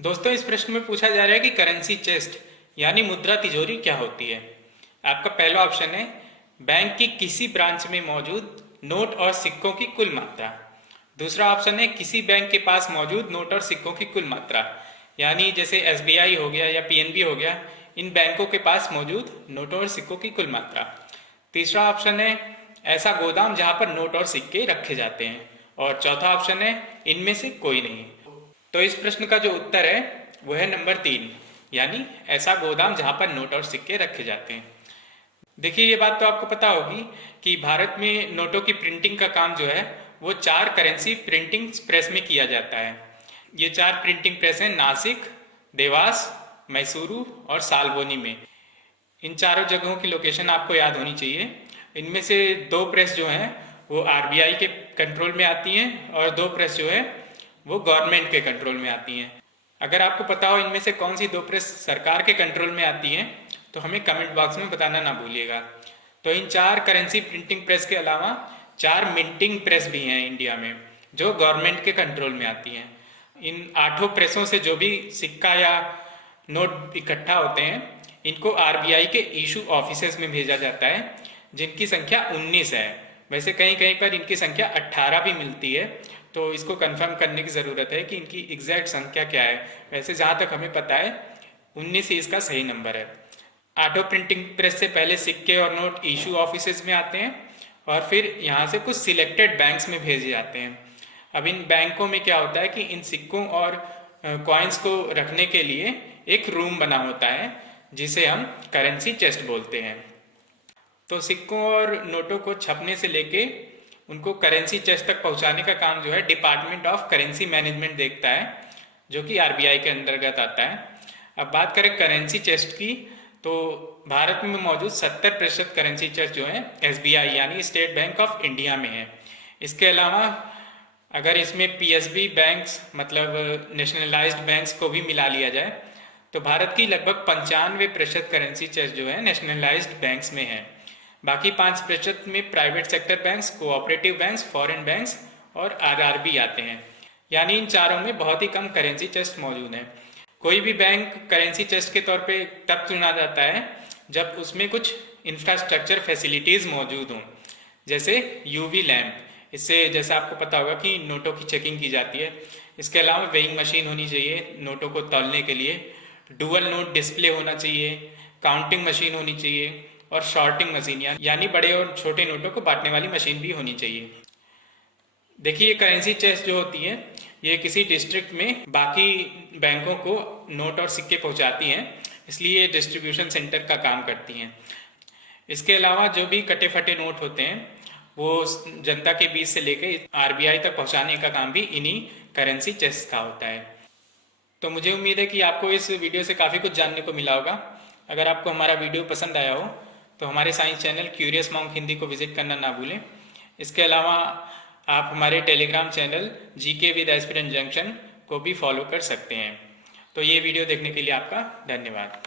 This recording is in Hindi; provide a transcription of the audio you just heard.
दोस्तों, इस प्रश्न में पूछा जा रहा है कि करेंसी चेस्ट यानी मुद्रा तिजोरी क्या होती है। आपका पहला ऑप्शन है बैंक की किसी ब्रांच में मौजूद नोट और सिक्कों की कुल मात्रा। दूसरा ऑप्शन है किसी बैंक के पास मौजूद नोट और सिक्कों की कुल मात्रा, यानी जैसे एसबीआई हो गया या पीएनबी हो गया, इन बैंकों के पास मौजूद नोटों और सिक्कों की कुल मात्रा। तीसरा ऑप्शन है ऐसा गोदाम जहां पर नोट और सिक्के रखे जाते हैं। और चौथा ऑप्शन है इनमें से कोई नहीं। तो इस प्रश्न का जो उत्तर है वो है नंबर 3, यानी ऐसा गोदाम जहां पर नोट और सिक्के रखे जाते हैं। देखिए, ये बात तो आपको पता होगी कि भारत में नोटों की प्रिंटिंग का काम जो है वो 4 करेंसी प्रिंटिंग प्रेस में किया जाता है। ये 4 प्रिंटिंग प्रेस हैं नासिक, देवास, मैसूरू और सालबोनी में। इन चारों जगहों की लोकेशन आपको याद होनी चाहिए। इनमें से 2 प्रेस जो हैं वो आरबीआई के कंट्रोल में आती हैं और 2 प्रेस जो है वो गवर्नमेंट के कंट्रोल में आती हैं। अगर आपको पता हो इनमें से कौन सी 2 प्रेस सरकार के कंट्रोल में आती हैं तो हमें कमेंट बॉक्स में बताना ना भूलिएगा। तो इन 4 करेंसी प्रिंटिंग प्रेस के अलावा 4 मिंटिंग प्रेस भी हैं इंडिया में जो गवर्नमेंट के कंट्रोल में आती हैं। इन 8 प्रेसों से जो भी सिक्का या नोट इकट्ठा होते हैं इनको आरबीआई के इशू ऑफिसेज में भेजा जाता है, जिनकी संख्या 19 है। वैसे कहीं कहीं पर इनकी संख्या 18 भी मिलती है, तो इसको कंफर्म करने की ज़रूरत है कि इनकी एग्जैक्ट संख्या क्या है। वैसे जहाँ तक हमें पता है 19 ही इसका सही नंबर है। ऑटो प्रिंटिंग प्रेस से पहले सिक्के और नोट इशू ऑफिसेज में आते हैं और फिर यहाँ से कुछ सिलेक्टेड बैंक्स में भेजे जाते हैं। अब इन बैंकों में क्या होता है कि इन सिक्कों और कॉइन्स को रखने के लिए एक रूम बना होता है जिसे हम करेंसी चेस्ट बोलते हैं। तो सिक्कों और नोटों को छपने से लेके उनको करेंसी चेस्ट तक पहुंचाने का काम जो है डिपार्टमेंट ऑफ करेंसी मैनेजमेंट देखता है, जो कि आरबीआई के अंतर्गत आता है। अब बात करें करेंसी चेस्ट की, तो भारत में मौजूद 70% करेंसी चेस्ट जो है एसबीआई यानी स्टेट बैंक ऑफ इंडिया में है। इसके अलावा अगर इसमें पीएसबी बैंक्स मतलब नेशनलाइज्ड बैंक्स को भी मिला लिया जाए तो भारत की लगभग 95% करेंसी चेस्ट जो है नेशनलाइज्ड बैंक्स में है। बाकी 5% में private sector banks, cooperative banks, foreign banks और आरआरबी आते हैं। यानी इन चारों में बहुत ही कम करेंसी चेस्ट मौजूद है। कोई भी बैंक करेंसी चेस्ट के तौर पे तब चुना जाता है जब उसमें कुछ इंफ्रास्ट्रक्चर फैसिलिटीज़ मौजूद हों, जैसे यूवी लैम्प। इससे जैसा आपको पता होगा कि नोटों की चेकिंग की जाती है। इसके अलावा वेइंग मशीन होनी चाहिए नोटों को तौलने के लिए, डुअल नोट डिस्प्ले होना चाहिए, काउंटिंग मशीन होनी चाहिए और शॉर्टिंग मशीन यानी बड़े और छोटे नोटों को बांटने वाली मशीन भी होनी चाहिए। देखिए, ये करेंसी चेस्ट जो होती है ये किसी डिस्ट्रिक्ट में बाकी बैंकों को नोट और सिक्के पहुंचाती हैं, इसलिए ये डिस्ट्रीब्यूशन सेंटर का काम करती हैं। इसके अलावा जो भी कटे फटे नोट होते हैं वो जनता के बीच से लेकर आरबीआई तक पहुंचाने का काम भी इन्हीं करेंसी चेस्ट का होता है। तो मुझे उम्मीद है कि आपको इस वीडियो से काफ़ी कुछ जानने को मिला होगा। अगर आपको हमारा वीडियो पसंद आया हो तो हमारे science channel curious monk Hindi को विजिट करना ना भूलें। इसके अलावा आप हमारे Telegram channel GK with aspirant junction को भी फॉलो कर सकते हैं। तो ये वीडियो देखने के लिए आपका धन्यवाद।